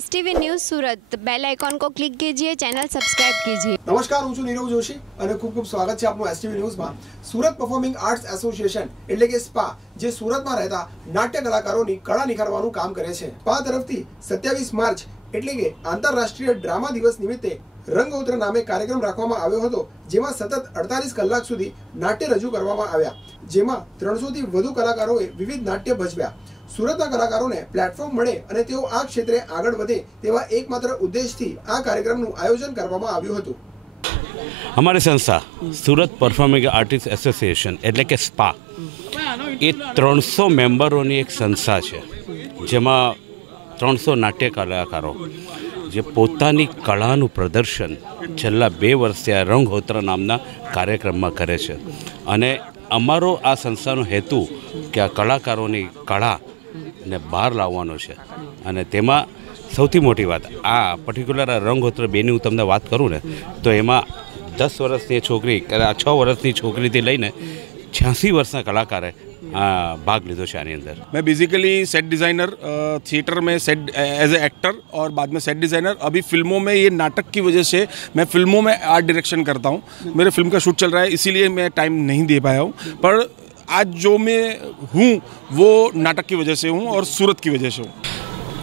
STV news सूरत bell icon को click कीजिए, channel subscribe कीजिए। नमस्कार, હું છું નીરવ જોશી અને ખૂબ સ્વાગત છે આપનું STV ન્યૂઝમાં। સુરત પરફોર્મિંગ આર્ટ્સ એસોસિએશન એટલે કે સ્પા જે સુરતમાં રહેતા નાટ્ય કલાકારોની કળા નિખારવાનું કામ કરે છે, સ્પા તરફથી 27 માર્ચ એટલે કે આંતરરાષ્ટ્રીય ડ્રામા દિવસ નિમિત્તે રંગોત્સવ નામે કાર્યક્રમ રાખવામાં આવ્યો હતો, જેમાં સતત 48 કલાક સુધી નાટ્ય રજૂ કરવામાં આવ્યા, જેમાં 300 થી વધુ કલાકારોએ વિવિધ નાટ્ય ભજવ્યા। सूरत कलाकारों ने प्लेटफॉर्म મળે અને તેઓ આ ક્ષેત્રે આગળ વધે તેવા એકમાત્ર ઉદ્દેશથી આ કાર્યક્રમનું આયોજન કરવામાં આવ્યું હતું। हमारी संस्था सूरत परफॉर्मिंग आर्टिस्ट एसोसिएशन એટલે કે સ્પા એ 300 મેમ્બરોની એક સંસ્થા છે, જેમાં 300 નાટ્ય કલાકારો જે પોતાની કળાનું પ્રદર્શન છેલ્લા 2 વર્ષથી આ રંગોત્સવ નામના કાર્યક્રમમાં કરે છે। અને અમારો આ સંસ્થાનો હેતુ કે આ કલાકારોની કળા ને બહાર લાવવાનો છે। અને તેમાં સૌથી મોટી વાત આ પર્ટિક્યુલર રંગોત્સવ બેની હું તમને વાત કરું ને તો એમાં 10 વર્ષની છોકરી 6 વર્ષની છોકરીથી લઈને 86 વર્ષના કલાકારે भाग लीधो છે આની અંદર। मैं बेसिकली सेट डिज़ाइनर, थिएटर में सेट एज ए एक्टर और बाद में सेट डिज़ाइनर। अभी फिल्मों में ये नाटक की वजह से मैं फिल्मों में आर्ट डायरेक्शन करता हूँ। मेरे फिल्म का शूट चल रहा है, इसीलिए मैं टाइम नहीं दे पाया हूँ, पर आज जो मैं हूँ वो नाटक की वजह से हूँ और सूरत की वजह से हूँ।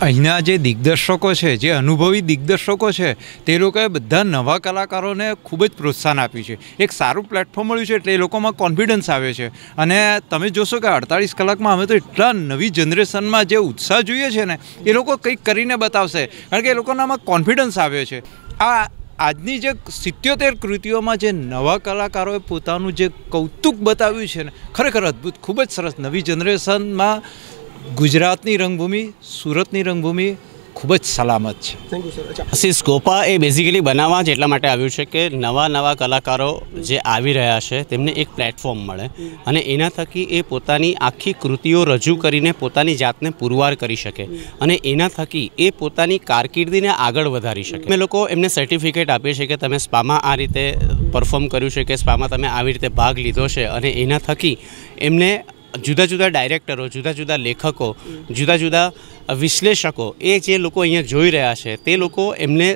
અહીંના જે દિગ્દર્શકો છે, જે અનુભવી દિગ્દર્શકો છે, તે લોકોએ બધા નવા કલાકારોને ખૂબ જ પ્રોત્સાહન આપ્યું છે। એક સારું પ્લેટફોર્મ મળ્યું છે એટલે એ લોકોમાં કોન્ફિડન્સ આવે છે। અને તમે જોશો કે 48 કલાકમાં અમે તો એટલા નવી જનરેશનમાં જે ઉત્સાહ જોઈએ છે ને એ લોકો કંઈક કરીને બતાવશે, કારણ કે એ લોકોનામાં કોન્ફિડન્સ આવ્યો છે। આ આજની જે 77 કૃતિઓમાં જે નવા કલાકારોએ પોતાનું જે કૌતુક બતાવ્યું છે ને ખરેખર અદ્ભુત, ખૂબ જ સરસ। નવી જનરેશનમાં ગુજરાતની રંગભૂમિ, સુરતની રંગભૂમિ ખૂબ જ સલામત છે। Thank you sir. અચ્છા, સ્કોપા એ બેઝિકલી બનાવવા જ એટલા માટે આવ્યું છે કે નવા કલાકારો જે આવી રહ્યા છે તેમને એક પ્લેટફોર્મ મળે અને એના થકી એ પોતાની આખી કૃતિઓ રજૂ કરીને પોતાની જાતને પુરવાર કરી શકે અને એના થકી એ પોતાની કારકિર્દીને આગળ વધારી શકે। અમે લોકો એમને સર્ટિફિકેટ આપીએ છીએ કે તમે સ્પામાં આ રીતે પરફોર્મ કર્યું છે, કે સ્પામાં તમે આવી રીતે ભાગ લીધો છે, અને એના થકી એમને જુદા જુદા ડાયરેક્ટરો, જુદા જુદા લેખકો, જુદા જુદા વિશ્લેષકો એ જે લોકો અહીંયા જોઈ રહ્યા છે તે લોકો એમને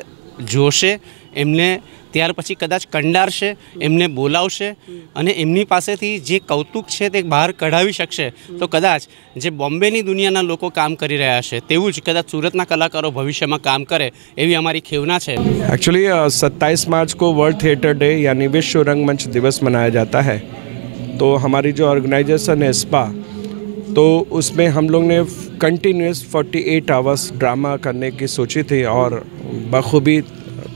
જોશે, એમને ત્યાર પછી કદાચ કંડારશે, એમને બોલાવશે અને એમની પાસેથી જે કૌતુક છે તે બહાર કઢાવી શકશે। તો કદાચ જે બોમ્બેની દુનિયાના લોકો કામ કરી રહ્યા છે તેવું જ કદાચ સુરતના કલાકારો ભવિષ્યમાં કામ કરે એવી અમારી ખેવના છે। एक्चुअली 27 मार्च को वर्ल्ड थिएटर डे यानी विश्व रंगमंच दिवस मनाया जाता है। तो हमारी जो ऑर्गेनाइजेशन है स्पा, तो उसमें हम लोग ने कंटिन्यूस 48 आवर्स ड्रामा करने की सोची थी और बखूबी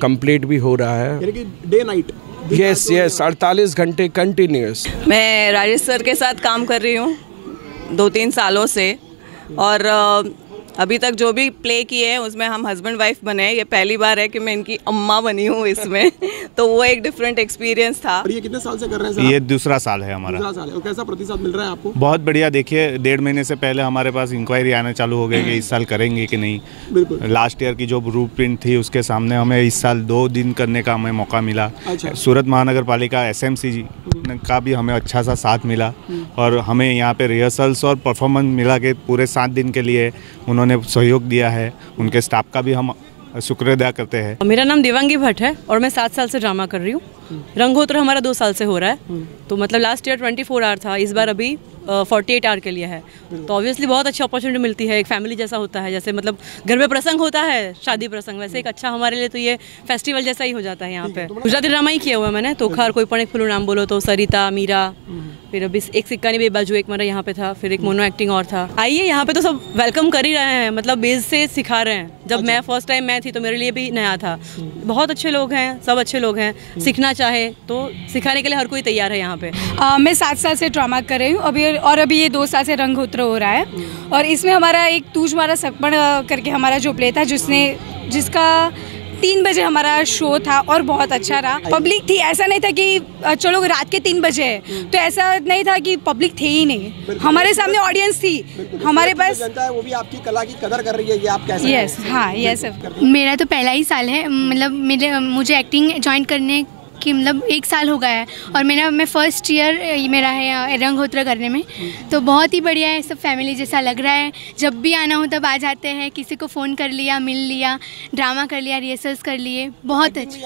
कंप्लीट भी हो रहा है। यानी कि डे नाइट। यस 48 घंटे कंटिन्यूस। मैं राजेश सर के साथ काम कर रही हूँ 2-3 सालों से, और अभी तक जो भी प्ले किए हैं उसमें हम हस्बैंड वाइफ बने। ये पहली बार है कि मैं इनकी अम्मा बनी हूँ इसमें, तो वो एक डिफरेंट एक्सपीरियंस था। और ये कितने साल से कर रहे हैं सर? ये दूसरा साल है हमारा। दूसरा साल है। और कैसा प्रतिसाद मिल रहा है आपको? बहुत बढ़िया। देखिए 1.5 महीने से पहले हमारे पास इंक्वायरी आना चालू हो गई कि इस साल करेंगे कि नहीं। बिल्कुल। लास्ट ईयर की जो ब्लू प्रिंट थी उसके सामने हमें इस साल 2 दिन करने का हमें मौका मिला। अच्छा। सूरत महानगर पालिका SMC का भी हमें अच्छा सा साथ मिला और हमें यहाँ पे रिहर्सल्स और परफॉर्मेंस मिला के पूरे 7 दिन के लिए उन्होंने सहयोग दिया है। उनके स्टाफ का भी हम शुक्र अदा करते हैं। मेरा नाम देवांगी भट्ट है और मैं 7 साल से ड्रामा कर रही हूँ। रंगोत्सव हमारा 2 साल से हो रहा है, तो मतलब लास्ट ईयर 24 आवर था, इस बार अभी 48 आवर के लिए है। तो ऑब्वियसली बहुत अच्छी अपॉर्चुनिटी मिलती है, एक फैमिली जैसा होता है। जैसे मतलब घर में प्रसंग होता है, शादी प्रसंग, वैसे एक अच्छा हमारे लिए तो ये फेस्टिवल जैसा ही हो जाता है यहाँ पे। गुजराती ड्रामा ही किया हुआ है मैंने, तो खैर कोई पण एक फुल नाम बोलो तो सरिता, मीरा, फिर अभी एक सिक्का नहीं बे बाजू एक मेरा यहाँ पे था, फिर एक मोनो एक्टिंग और था। आइए यहाँ पे तो सब वेलकम कर ही रहे हैं, मतलब बेस से सिखा रहे हैं। जब मैं फर्स्ट टाइम मैं थी तो मेरे लिए भी नया था। बहुत अच्छे लोग हैं, सब अच्छे लोग हैं, सीखना चाहे तो सिखाने के लिए हर कोई तैयार है यहाँ पे। मैं 7 साल से ड्रामा कर रही हूँ अभी ये 2 साल से रंगोत्सव हो रहा है। और इसमें हमारा एक तूज मारा सकपण करके हमारा जो प्ले था, जिसका 3 बजे हमारा शो था और बहुत अच्छा रहा। पब्लिक थी, ऐसा नहीं था कि चलो रात के 3 बजे है, तो ऐसा नहीं था कि पब्लिक थे ही नहीं, हमारे सामने ऑडियंस थी, हमारे पास जनता है वो भी आपकी कला की कदर कर रही है। ये आप कैसे? यस, हाँ, यस। मेरा तो पहला ही साल है, मतलब मुझे एक्टिंग ज्वाइन करने कि मतलब 1 साल हो गया है और मैं फर्स्ट ईयर मेरा है रंगोत्रा करने में, तो बहुत ही बढ़िया है, सब फैमिली जैसा लग रहा है। जब भी आना हो तब आ जाते हैं, किसी को फ़ोन कर लिया, मिल लिया, ड्रामा कर लिया, रिहर्सल्स कर लिए, बहुत अच्छा।